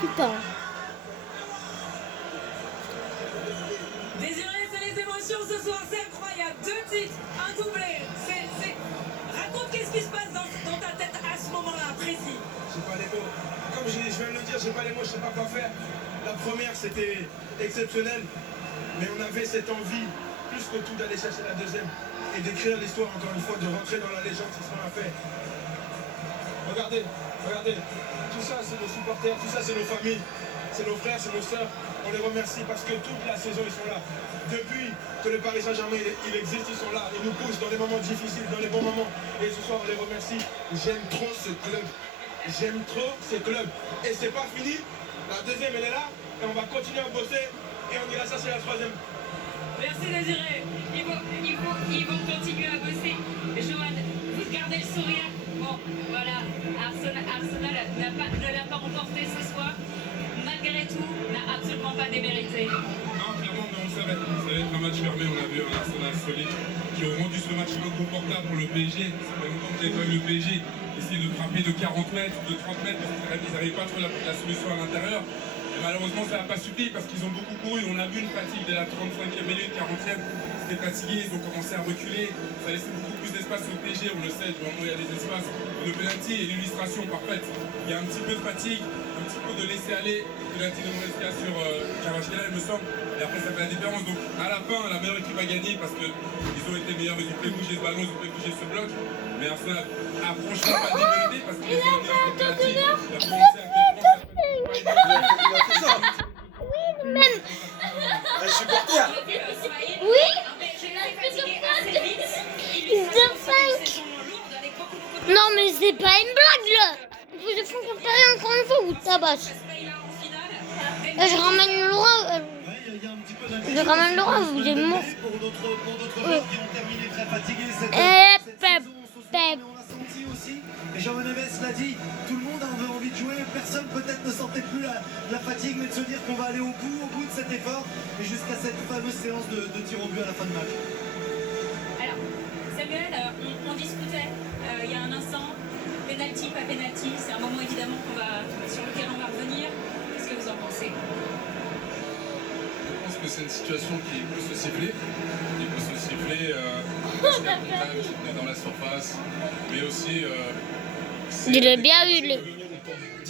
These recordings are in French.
Putain. Désiré, c'est les émotions ce soir, c'est incroyable. 2 titres, un doublé. Raconte qu'est-ce qui se passe dans ta tête à ce moment-là, précis. J'ai pas les mots. Comme je viens de le dire, j'ai pas les mots, je sais pas quoi faire. La première, c'était exceptionnel. Mais on avait cette envie, plus que tout, d'aller chercher la deuxième. Et d'écrire l'histoire, encore une fois, de rentrer dans la légende, c'est ce qu'on a fait. Regardez, regardez. Tout ça, c'est nos supporters, tout ça, c'est nos familles. C'est nos frères, c'est nos sœurs. On les remercie parce que toute la saison, ils sont là. Depuis que le Paris Saint-Germain, il existe, ils sont là. Ils nous poussent dans les moments difficiles, dans les bons moments. Et ce soir, on les remercie. J'aime trop ce club. J'aime trop ce club. Et c'est pas fini. La deuxième, elle est là. Et on va continuer à bosser. Et on ira chercher la troisième. Merci Désiré. Ils vont continuer à bosser. Johan, vous gardez le sourire. Bon, voilà. Arsenal ne l'a pas remporté ce soir. Malgré tout, n'a absolument pas démérité. Non, clairement, mais on le savait. Ça allait être un match fermé. On a vu un Arsenal solide qui ont rendu ce match inconfortable pour le PSG. Ça fait longtemps qu'il y avait le PSG essayer de frapper de 40 mètres, de 30 mètres, parce qu'ils n'arrivaient pas à trouver la solution à l'intérieur. Et malheureusement, ça n'a pas suffi parce qu'ils ont beaucoup couru. On a vu une fatigue dès la 35e minute, 40e. C'était fatigué, ils ont commencé à reculer. Ça a laissé beaucoup plus d'espace au PSG, on le sait. Du moment où il y a des espaces, le penalty est l'illustration parfaite. Il y a un petit peu de fatigue, un petit peu de laisser aller. Penalty de Moresca sur Kvaratskhelia, il me semble. Et après, ça fait la différence. Donc, à la fin, la meilleure équipe a gagné parce qu'ils ont été meilleurs. Ils ont fait bouger ce ballon, ils ont fait bouger ce bloc. Mais Arsenal a franchement pas démérité parce qu'ils ont amené un penalty. Il a commencé à Même. Un supporter. Oui. Non mais c'est pas une blague là. Vous font comparer encore une fois ou tabasse. Je ramène le roi. Je ramène le roi, vous êtes mort. Et Jean Neves l'a dit, tout le monde avait envie de jouer, personne peut-être ne sentait plus la fatigue, mais de se dire qu'on va aller au bout de cet effort, et jusqu'à cette fameuse séance de tir au but à la fin de match. Alors, Samuel, on discutait il y a un instant, penalty, pas penalty, c'est un moment évidemment sur lequel on va revenir. Qu'est-ce que vous en pensez? Je pense que c'est une situation qui peut se siffler. Il peut se siffler parce qu'il y a contact, on est dans la surface, mais aussi... Il est bien eu.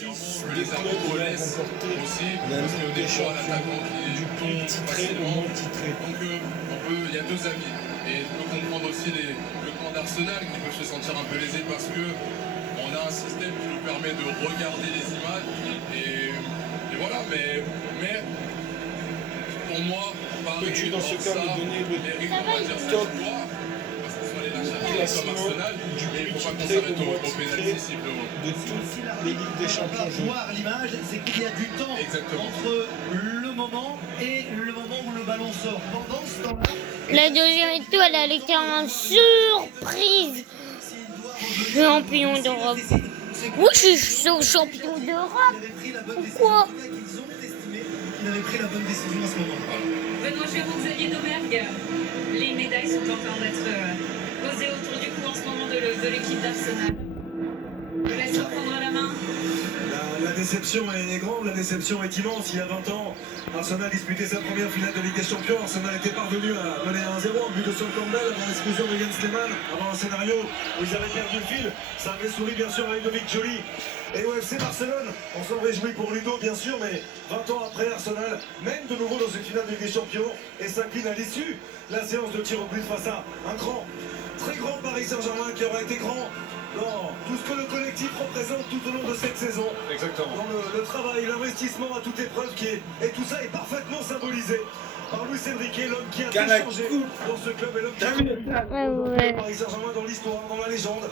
que les arbitres laissent aussi, parce que des fois l'attaquant qui tombe facilement. Donc il y a deux avis. Et je peux comprendre aussi le camp d'Arsenal qui peuvent se sentir un peu lésés parce que on a un système qui nous permet de regarder les images. Et voilà, mais pour moi, Peux-tu dans ce cas me donner le top classement du plus titré ou moins titré de toutes les Ligues des Champions jouées? Voir l'image, c'est qu'il y a du temps entre le moment et le moment où le ballon sort. Pendant ce temps-là, La deuxième étoile, elle était en surprise. Champion d'Europe. Oui, je suis champion d'Europe. Pourquoi? il avait pris la bonne décision à ce moment. Benoît Chéreau, Xavier Domergue, les médailles sont en train d'être posées autour du cou en ce moment de l'équipe d'Arsenal. Je laisse reprendre la main. La déception est grande, la déception est immense. Il y a 20 ans, Arsenal disputait sa première finale de Ligue des Champions. Arsenal était parvenu à mener 1-0 en but de Sol Campbell avant l'explosion de Jens Lehmann, avant un scénario où ils avaient perdu le fil. Ça avait souri bien sûr à Ludovic Joly. Et au FC Barcelone, on s'en réjouit pour Ludo bien sûr, mais 20 ans après, Arsenal mène de nouveau dans une finale de Ligue des Champions et s'incline à l'issue. La séance de tir au but face à un grand, très grand Paris Saint-Germain qui aura été grand dans tout ce que le collectif représente tout au long de cette saison. Exactement. Dans le travail, l'investissement à toute épreuve et tout ça est parfaitement symbolisé par Luis Enrique, l'homme qui a tout changé dans ce club et l'homme qui a mis Paris Saint-Germain dans l'histoire, dans la légende,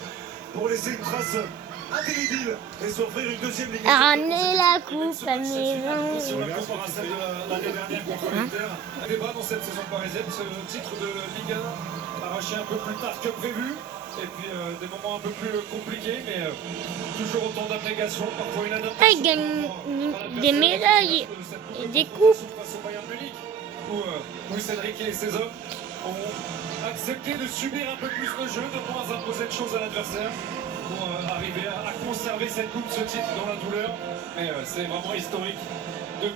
pour laisser une trace indélébile et s'offrir une deuxième Ligue des Champions. Ramenez la coupe à maison. Sur la comparaison de l'année dernière contre l'Inter, un débat dans cette saison parisienne, ce titre de Ligue 1 arraché un peu plus tard que prévu. Et puis des moments un peu plus compliqués, mais toujours autant d'abnégation, parfois une adaptation. Ah, il gagne des médailles et des coupes. Face au Bayern Munich, où Luis Enrique et ses hommes ont accepté de subir un peu plus le jeu, de moins imposer de choses à l'adversaire. pour arriver à conserver cette coupe, ce titre dans la douleur. Mais c'est vraiment historique de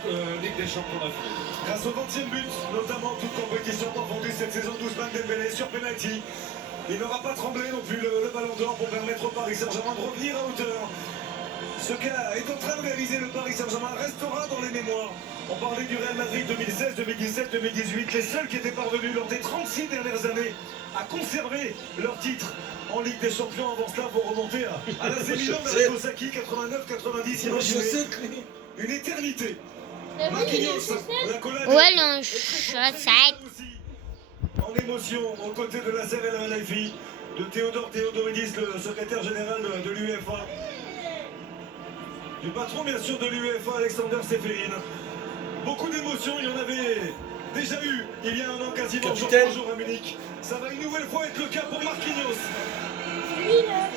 Ligue des Champions d'Afrique. Grâce au 20e but, notamment toute compétition confondue cette saison, d'Ousmane Dembélé sur penalty. Il n'aura pas tremblé non plus le ballon d'or pour permettre au Paris Saint-Germain de revenir à hauteur. Ce qu'a est en train de réaliser le Paris Saint-Germain restera dans les mémoires. On parlait du Real Madrid 2016, 2017, 2018, les seuls qui étaient parvenus lors des 36 dernières années à conserver leur titre en Ligue des Champions. Avant cela, vont remonter à la Milan avec Osaki 89-90, imaginez une éternité. Marquinhos, la collade Ouais, est non, très forte, chaussette. aussi en émotion aux côtés de Nasser El Khelaifi, de Théodore Theodoridis, le secrétaire général de l'UEFA, du patron bien sûr de l'UEFA, Alexander Seferin. Beaucoup d'émotions, il y en avait déjà eu il y a un an quasiment, jour pour jour à Munich. Ça va une nouvelle fois être le cas pour Marquinhos.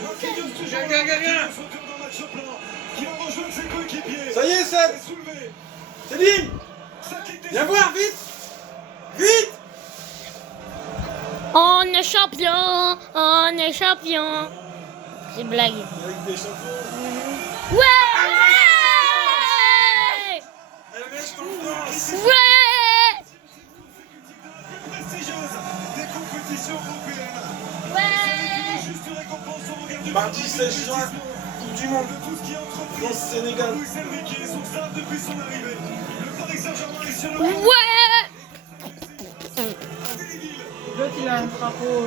Marquinhos toujours là, Marquinhos au cœur d'un match plein, qui va rejoindre ses coéquipiers. Ça y est, Seb. Et soulever C'est dit. sa Ligue des Viens voir, vite. Vite. On est champion, on est champion. C'est blague. Avec des champions. Ouais! Elle reste en France. Ouais! prestigieuse des compétitions européennes. Ouais! Juste récompense au regard du Mardi 16 juin, Coupe du Monde. de tout ce qui est entrepris. France-Sénégal. Luis Enrique et son staff depuis son arrivée. Le Paris Saint-Germain est sur le Ouais! indélébile. L'autre, il a un drapeau